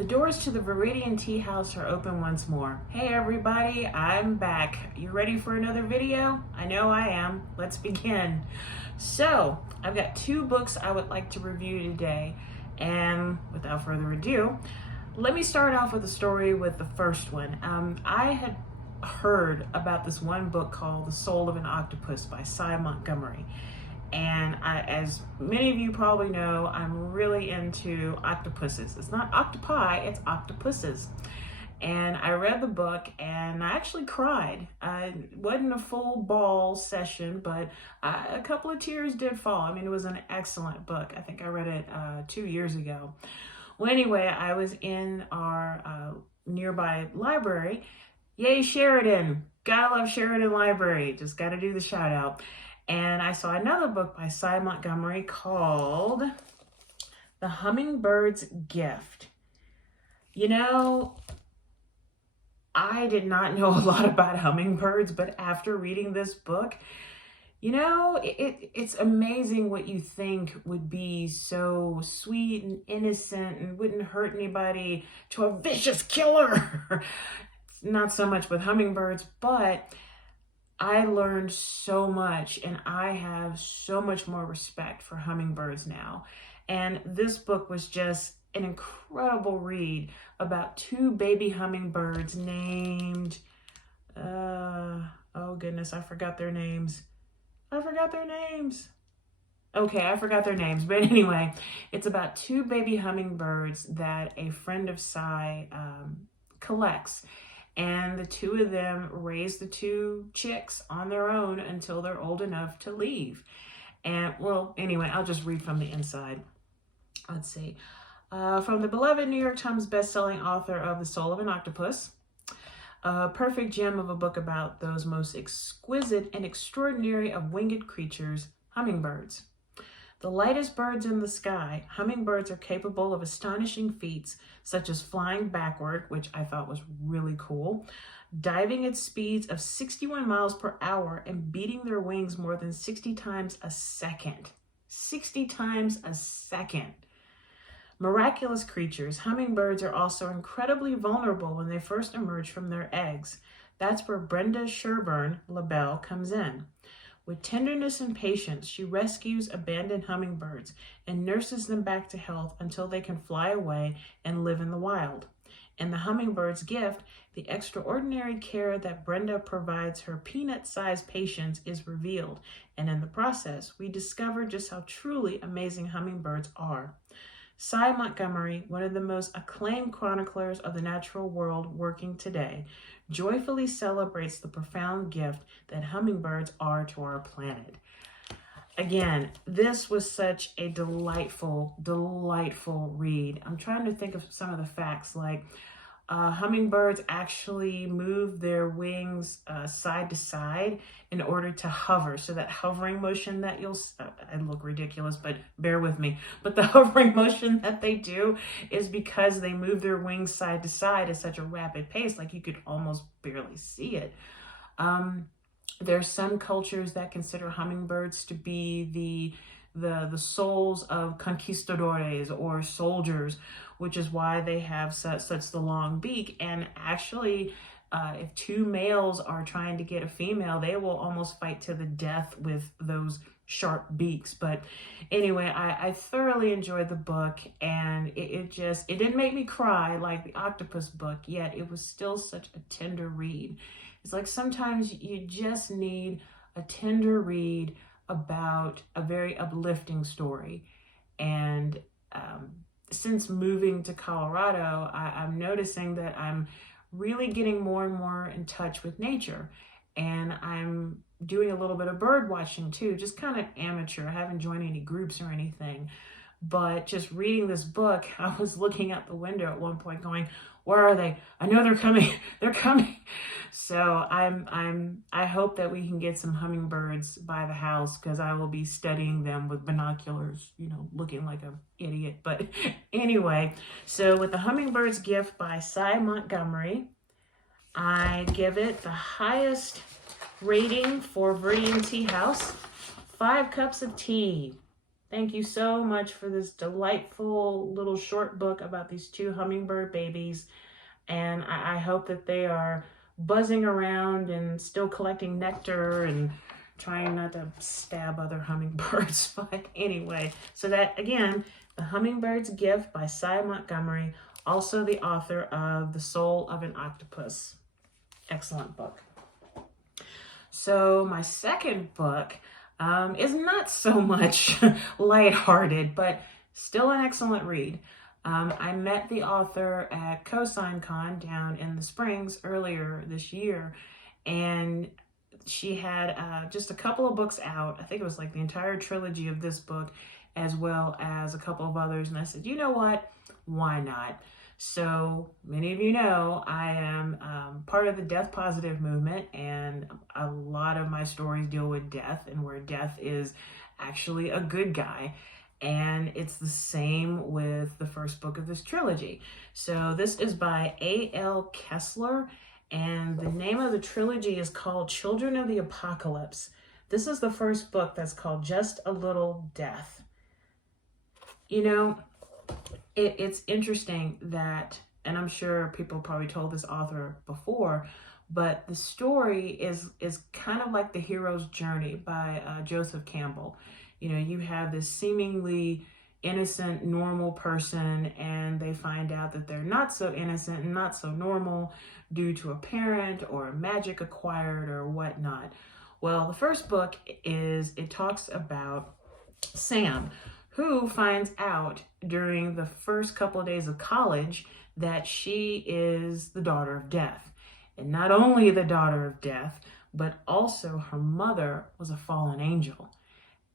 The doors to the Viridian Tea House are open once more. Hey everybody, I'm back. You ready for another video? I know I am. Let's begin. So, I've got two books I would like to review today. And without further ado, let me start off with a story with the first one. I had heard about this one book called The Soul of an Octopus by Sy Montgomery. And as many of you probably know, I'm really into octopuses. It's not octopi, it's octopuses. And I read the book and I actually cried. It wasn't a full bawl session, but a couple of tears did fall. I mean, it was an excellent book. I think I read it 2 years ago. Well, anyway, I was in our nearby library. Yay, Sheridan. Gotta love Sheridan Library. Just gotta do the shout out. And I saw another book by Sy Montgomery called The Hummingbirds Gift. You know, I did not know a lot about hummingbirds, but after reading this book, you know, it's amazing what you think would be so sweet and innocent and wouldn't hurt anybody to a vicious killer. Not so much with hummingbirds, but I learned so much and I have so much more respect for hummingbirds now. And this book was just an incredible read about two baby hummingbirds named, oh goodness, I forgot their names. Okay, I forgot their names. But anyway, it's about two baby hummingbirds that a friend of Sy collects. And the two of them raise the two chicks on their own until they're old enough to leave. And well, anyway, I'll just read from the inside. Let's see. From the beloved New York Times bestselling author of The Soul of an Octopus, a perfect gem of a book about those most exquisite and extraordinary of winged creatures, hummingbirds. The lightest birds in the sky, hummingbirds are capable of astonishing feats, such as flying backward, which I thought was really cool, diving at speeds of 61 miles per hour and beating their wings more than 60 times a second. 60 times a second. Miraculous creatures, hummingbirds are also incredibly vulnerable when they first emerge from their eggs. That's where Brenda Sherburne LaBelle comes in. With tenderness and patience, she rescues abandoned hummingbirds and nurses them back to health until they can fly away and live in the wild. In The Hummingbirds Gift, the extraordinary care that Brenda provides her peanut-sized patients is revealed, and in the process, we discover just how truly amazing hummingbirds are. Sy Montgomery, one of the most acclaimed chroniclers of the natural world working today, joyfully celebrates the profound gift that hummingbirds are to our planet. Again, this was such a delightful, delightful read. I'm trying to think of some of the facts, like hummingbirds actually move their wings side to side in order to hover. So that hovering motion that I look ridiculous, but bear with me. But the hovering motion that they do is because they move their wings side to side at such a rapid pace, like you could almost barely see it. There's some cultures that consider hummingbirds to be the souls of conquistadores or soldiers, which is why they have such the long beak. And actually, if two males are trying to get a female, they will almost fight to the death with those sharp beaks. But anyway, I thoroughly enjoyed the book, and it didn't make me cry like the octopus book, yet it was still such a tender read. It's like sometimes you just need a tender read about a very uplifting story. And since moving to Colorado, I'm noticing that I'm really getting more and more in touch with nature. And I'm doing a little bit of bird watching too, just kind of amateur. I haven't joined any groups or anything. But just reading this book, I was looking out the window at one point going, where are they? I know they're coming. They're coming. So I hope that we can get some hummingbirds by the house, because I will be studying them with binoculars, you know, looking like an idiot. But anyway, so with The Hummingbirds Gift by Sy Montgomery, I give it the highest rating for Viridian Tea House, 5 cups of tea. Thank you so much for this delightful little short book about these two hummingbird babies. And I hope that they are buzzing around and still collecting nectar and trying not to stab other hummingbirds. But anyway, so that, again, The Hummingbirds Gift by Sy Montgomery, also the author of The Soul of an Octopus. Excellent book. So my second book is not so much lighthearted, but still an excellent read. I met the author at CosignCon down in the Springs earlier this year, and she had just a couple of books out. I think it was like the entire trilogy of this book, as well as a couple of others. And I said, you know what? Why not? So many of you know I am part of the death positive movement, and a lot of my stories deal with death and where death is actually a good guy. And it's the same with the first book of this trilogy. So this is by A.L. Kessler, and the name of the trilogy is called Children of the Apocalypse. This is the first book that's called Just a Little Death. You know, it's interesting that, and I'm sure people probably told this author before, but the story is kind of like The Hero's Journey by Joseph Campbell. You know, you have this seemingly innocent, normal person, and they find out that they're not so innocent and not so normal due to a parent or magic acquired or whatnot. Well, the first book it talks about Sam, who finds out during the first couple of days of college that she is the daughter of death. And not only the daughter of death, but also her mother was a fallen angel.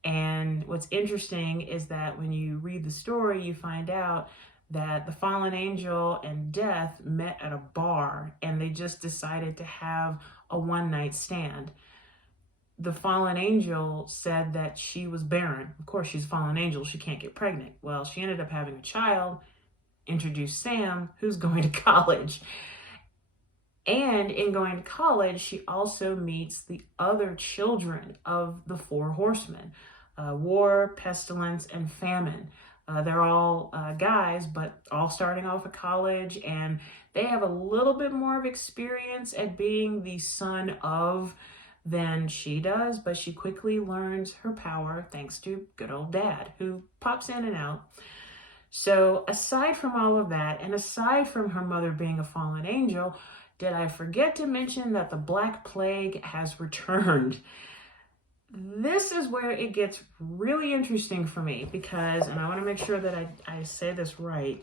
And what's interesting is that when you read the story, you find out that the fallen angel and death met at a bar, and they just decided to have a one-night stand. The fallen angel said that she was barren. Of course, she's a fallen angel. She can't get pregnant. Well, she ended up having a child, introduced Sam, who's going to college. And in going to college, she also meets the other children of the four horsemen, war, pestilence, and famine. They're all guys, but all starting off at college, and they have a little bit more of experience at being the son of than she does, but she quickly learns her power thanks to good old dad, who pops in and out. So aside from all of that, and aside from her mother being a fallen angel, did I forget to mention that the Black Plague has returned? This is where it gets really interesting for me because, and I want to make sure that I say this right.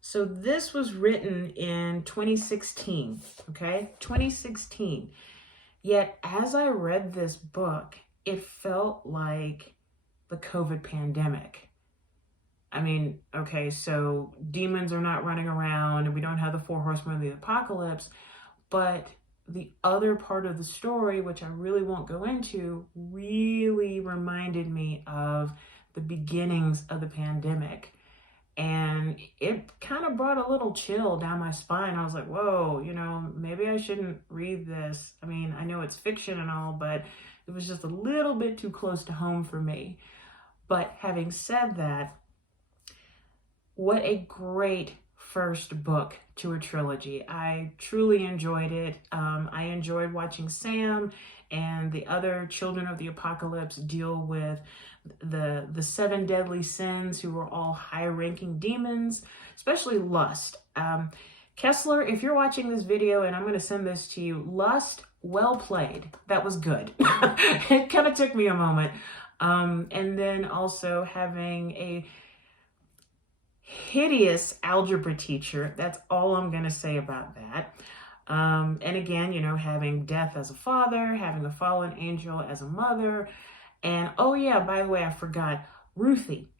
So this was written in 2016, okay? 2016. Yet as I read this book, it felt like the COVID pandemic. I mean, okay, so demons are not running around and we don't have the four horsemen of the apocalypse, but the other part of the story, which I really won't go into, really reminded me of the beginnings of the pandemic. And it kind of brought a little chill down my spine. I was like, whoa, you know, maybe I shouldn't read this. I mean, I know it's fiction and all, but it was just a little bit too close to home for me. But having said that, what a great first book to a trilogy. I truly enjoyed it. I enjoyed watching Sam and the other children of the apocalypse deal with the seven deadly sins, who were all high-ranking demons, especially lust. Kessler, if you're watching this video, and I'm going to send this to you, lust, well played. That was good. It kind of took me a moment. And then also having a hideous algebra teacher. That's all I'm going to say about that. And again, you know, having death as a father, having a fallen angel as a mother. And oh yeah, by the way, I forgot, Ruthie.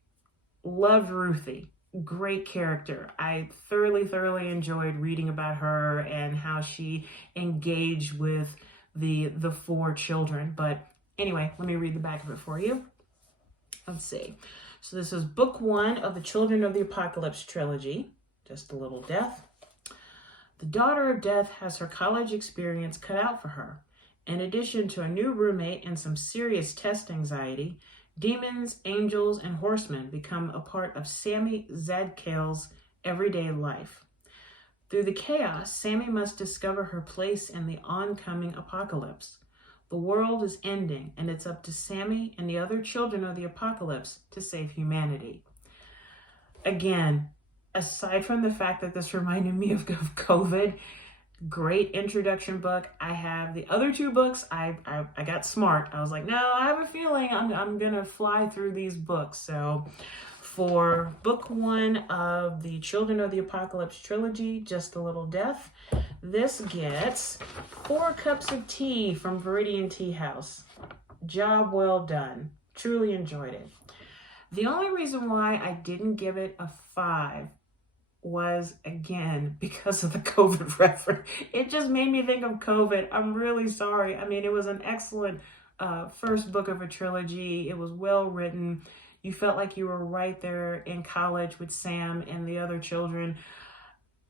Loved Ruthie. Great character. I thoroughly enjoyed reading about her and how she engaged with the four children. But anyway, let me read the back of it for you. Let's see. So this is book 1 of the Children of the Apocalypse trilogy, Just a Little Death. The daughter of death has her college experience cut out for her. In addition to a new roommate and some serious test anxiety, Demons, angels, and horsemen become a part of Sammy Zadkiel's everyday life. Through the chaos, Sammy must discover her place in the oncoming apocalypse. The world is ending, and it's up to Sammy and the other children of the apocalypse to save humanity. Again, aside from the fact that this reminded me of COVID, great introduction book. I have the other two books. I got smart. I was like, no, I have a feeling I'm going to fly through these books. So for book 1 of the Children of the Apocalypse trilogy, Just a Little Death, this gets 4 cups of tea from Viridian Tea House. Job well done. Truly enjoyed it. The only reason why I didn't give it a 5 was, again, because of the COVID reference. It just made me think of COVID. I'm really sorry. I mean, it was an excellent first book of a trilogy. It was well written. You felt like you were right there in college with Sam and the other children.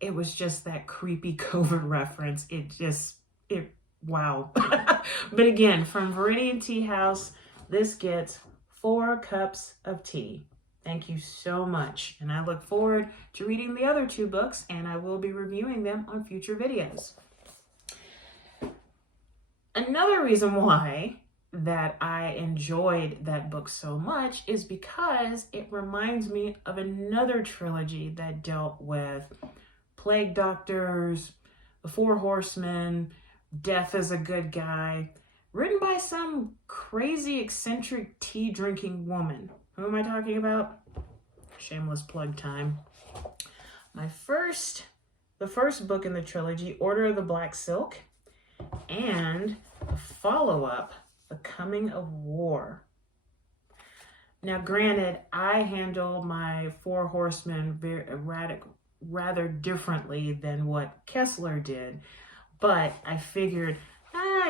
It was just that creepy COVID reference. Wow. But again, from Viridian Tea House, this gets 4 cups of tea. Thank you so much. And I look forward to reading the other 2 books, and I will be reviewing them on future videos. Another reason why that I enjoyed that book so much is because it reminds me of another trilogy that dealt with plague doctors, the 4 horsemen, death as a good guy, written by some crazy eccentric tea drinking woman. Who am I talking about? Shameless plug time. The first book in the trilogy, Order of the Black Silk, and the follow-up, The Coming of War. Now, granted, I handle my 4 horsemen rather differently than what Kessler did, but I figured,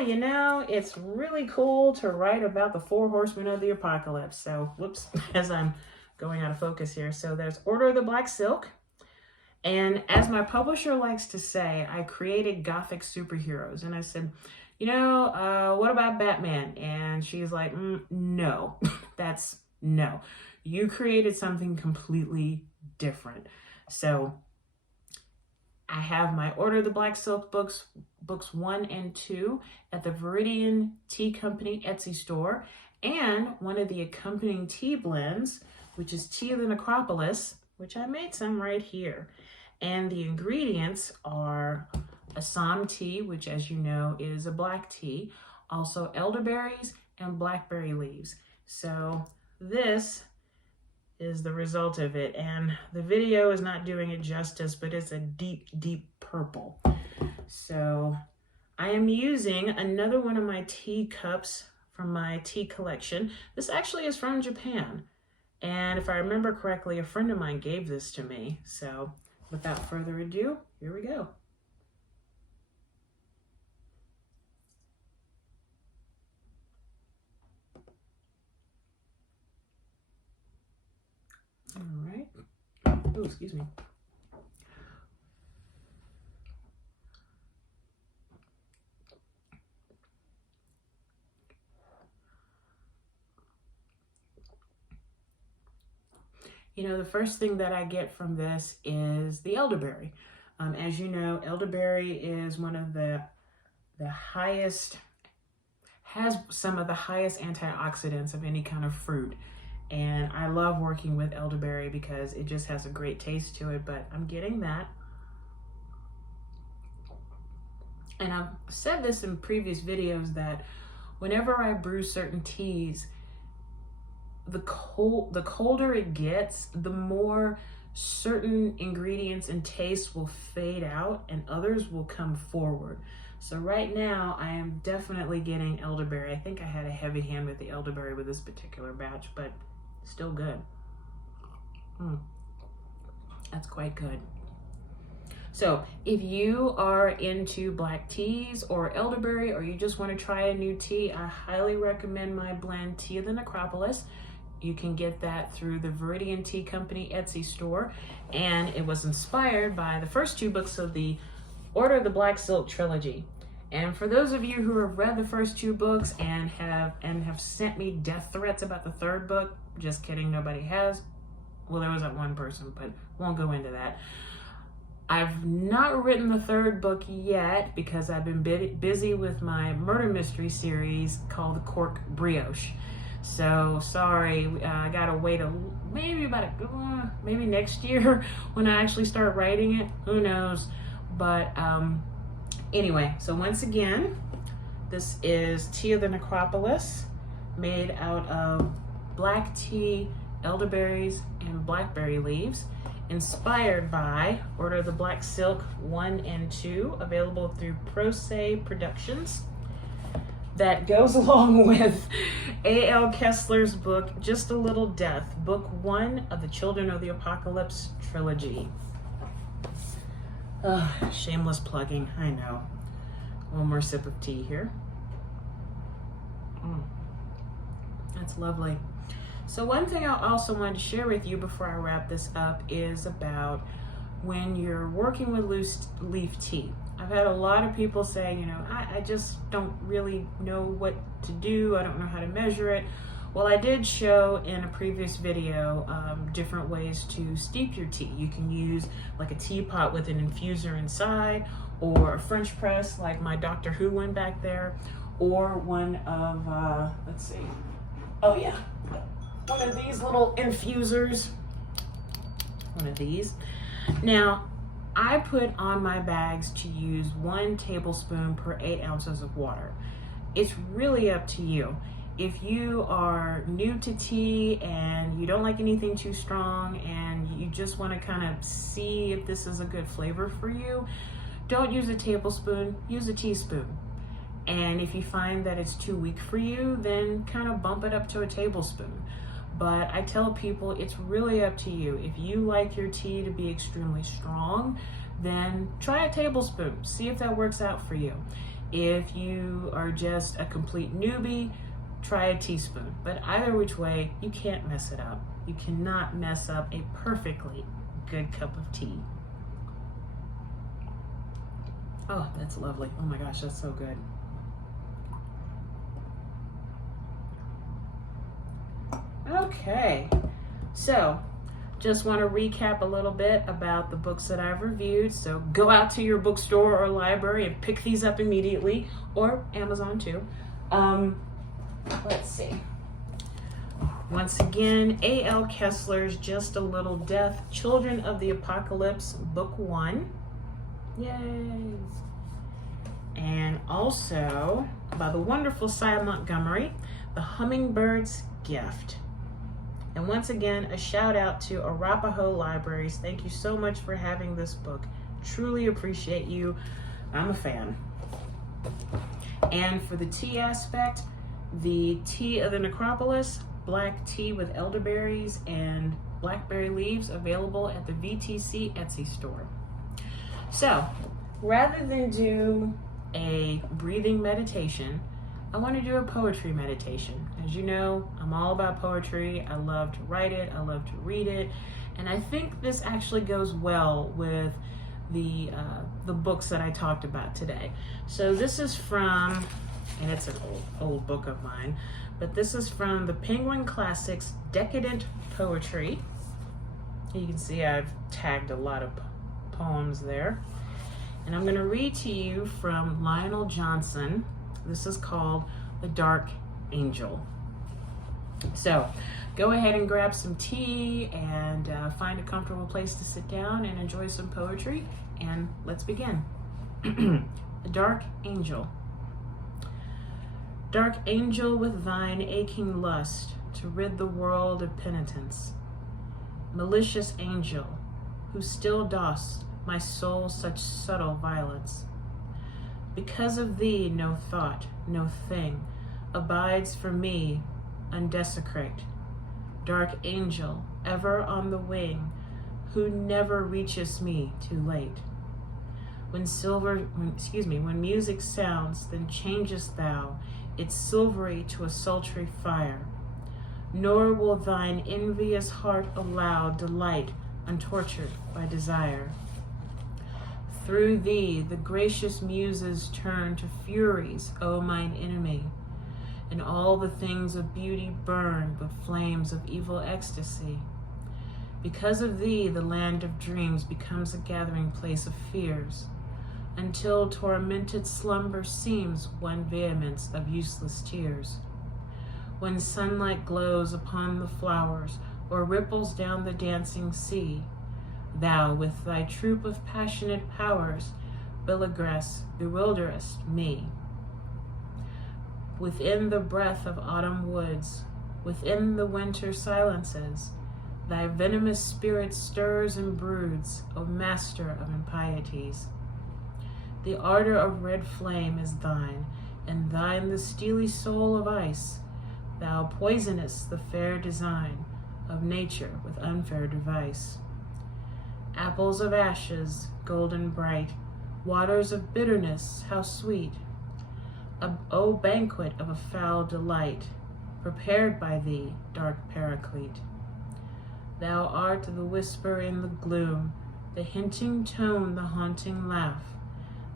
you know, it's really cool to write about the 4 horsemen of the apocalypse. So, whoops, as I'm going out of focus here. So there's Order of the Black Silk. And as my publisher likes to say, I created gothic superheroes. And I said, you know, what about Batman? And she's like, no, no. You created something completely different. So I have my Order of the Black Silk books 1 and 2 at the Viridian Tea Company Etsy store, and one of the accompanying tea blends, which is Tea of the Necropolis, which I made some right here. And the ingredients are Assam tea, which, as you know, is a black tea, also elderberries and blackberry leaves. So this is the result of it, and the video is not doing it justice, but it's a deep, deep purple. So I am using another one of my tea cups from my tea collection. This actually is from Japan, and if I remember correctly, a friend of mine gave this to me. So without further ado, here we go. All right. Oh, excuse me. You know, the first thing that I get from this is the elderberry. As you know, elderberry is one of the highest, has some of the highest antioxidants of any kind of fruit. And I love working with elderberry because it just has a great taste to it, but I'm getting that. And I've said this in previous videos that whenever I brew certain teas, the colder it gets, the more certain ingredients and tastes will fade out and others will come forward. So right now I am definitely getting elderberry. I think I had a heavy hand with the elderberry with this particular batch, but still good. That's quite good. So if you are into black teas or elderberry, or you just want to try a new tea, I highly recommend my blend Tea of the Necropolis. You can get that through the Viridian Tea Company Etsy store, and it was inspired by the first 2 books of the Order of the Black Silk trilogy. And for those of you who have read the first 2 books and have sent me death threats about the 3rd book, just kidding, nobody has. Well, there was that one person, but won't go into that. I've not written the 3rd book yet because I've been busy with my murder mystery series called The Cork Brioche. So sorry, I gotta wait maybe next year when I actually start writing it. Who knows? But anyway, so once again, this is Tea of the Necropolis, made out of black tea, elderberries, and blackberry leaves, inspired by Order of the Black Silk 1 and 2, available through Pro Se Productions. That goes along with A.L. Kessler's book, Just a Little Death, Book 1 of the Children of the Apocalypse trilogy. Shameless plugging, I know. One more sip of tea here. That's lovely. So one thing I also wanted to share with you before I wrap this up is about when you're working with loose leaf tea. I've had a lot of people say, you know, I just don't really know what to do. I don't know how to measure it. Well, I did show in a previous video different ways to steep your tea. You can use like a teapot with an infuser inside, or a French press like my Doctor Who one back there, or one of, let's see, oh yeah, one of these little infusers, one of these. Now, I put on my bags to use 1 tablespoon per 8 ounces of water. It's really up to you. If you are new to tea and you don't like anything too strong and you just want to kind of see if this is a good flavor for you, don't use a tablespoon, use a teaspoon. And if you find that it's too weak for you, then kind of bump it up to a tablespoon. But I tell people it's really up to you. If you like your tea to be extremely strong, then try a tablespoon. See if that works out for you. If you are just a complete newbie, try a teaspoon. But either which way, you can't mess it up. You cannot mess up a perfectly good cup of tea. Oh, that's lovely. Oh my gosh, that's so good. Okay, so just want to recap a little bit about the books that I've reviewed. So go out to your bookstore or library and pick these up immediately, or Amazon too. Let's see. Once again, A.L. Kessler's Just a Little Death, Children of the Apocalypse, Book 1. Yay! And also by the wonderful Sy Montgomery, The Hummingbirds Gift. And once again, a shout out to Arapahoe Libraries. Thank you so much for having this book. Truly appreciate you. I'm a fan. And for the tea aspect, the Tea of the Necropolis, black tea with elderberries and blackberry leaves, available at the VTC Etsy store. So rather than do a breathing meditation, I want to do a poetry meditation. As you know, I'm all about poetry. I love to write it. I love to read it. And I think this actually goes well with the books that I talked about today. So this is from, and it's an old book of mine, but this is from the Penguin Classics Decadent Poetry. You can see I've tagged a lot of poems there. And I'm going to read to you from Lionel Johnson. This is called The Dark Angel. So go ahead and grab some tea and find a comfortable place to sit down and enjoy some poetry. And let's begin. The Dark Angel. Dark angel with thine aching lust to rid the world of penitence. Malicious angel, who still dost my soul such subtle violence. Because of thee no thought, no thing abides for me undesecrate. Dark angel, ever on the wing, who never reaches me too late. When music sounds, then changest thou its silvery to a sultry fire. Nor will thine envious heart allow delight untortured by desire. Through thee the gracious muses turn to furies, O mine enemy, and all the things of beauty burn with flames of evil ecstasy. Because of thee the land of dreams becomes a gathering place of fears, until tormented slumber seems one vehemence of useless tears. When sunlight glows upon the flowers, or ripples down the dancing sea, thou with thy troop of passionate powers bewilderest me. Within the breath of autumn woods, within the winter silences, thy venomous spirit stirs and broods, O master of impieties. The ardor of red flame is thine, and thine the steely soul of ice. Thou poisonest the fair design of nature with unfair device. Apples of ashes, golden bright, waters of bitterness, how sweet! O banquet of a foul delight, prepared by thee, dark Paraclete. Thou art the whisper in the gloom, the hinting tone, the haunting laugh.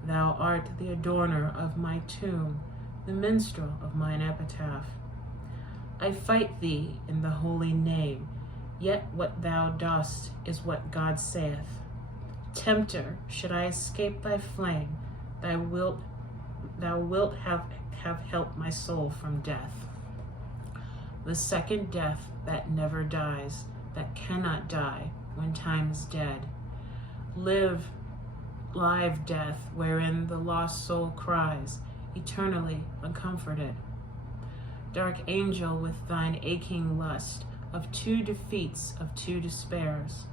Thou art the adorner of my tomb, the minstrel of mine epitaph. I fight thee in the holy name, yet what thou dost is what God saith. Tempter, should I escape thy flame, thou wilt have helped my soul from death. The second death that never dies, that cannot die when time is dead. Live death, wherein the lost soul cries, eternally uncomforted. Dark angel, with thine aching lust of two defeats, of two despairs,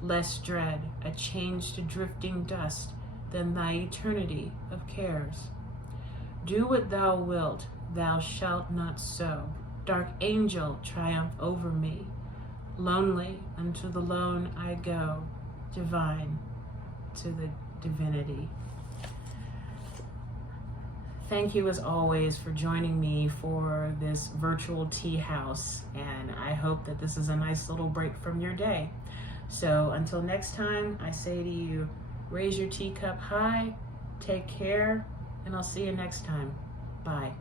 less dread a change to drifting dust than thy eternity of cares. Do what thou wilt, thou shalt not so. Dark angel, triumph over me. Lonely unto the lone I go, divine to the divinity. Thank you as always for joining me for this virtual tea house, and I hope that this is a nice little break from your day. So until next time, I say to you, raise your teacup high, take care, and I'll see you next time. Bye.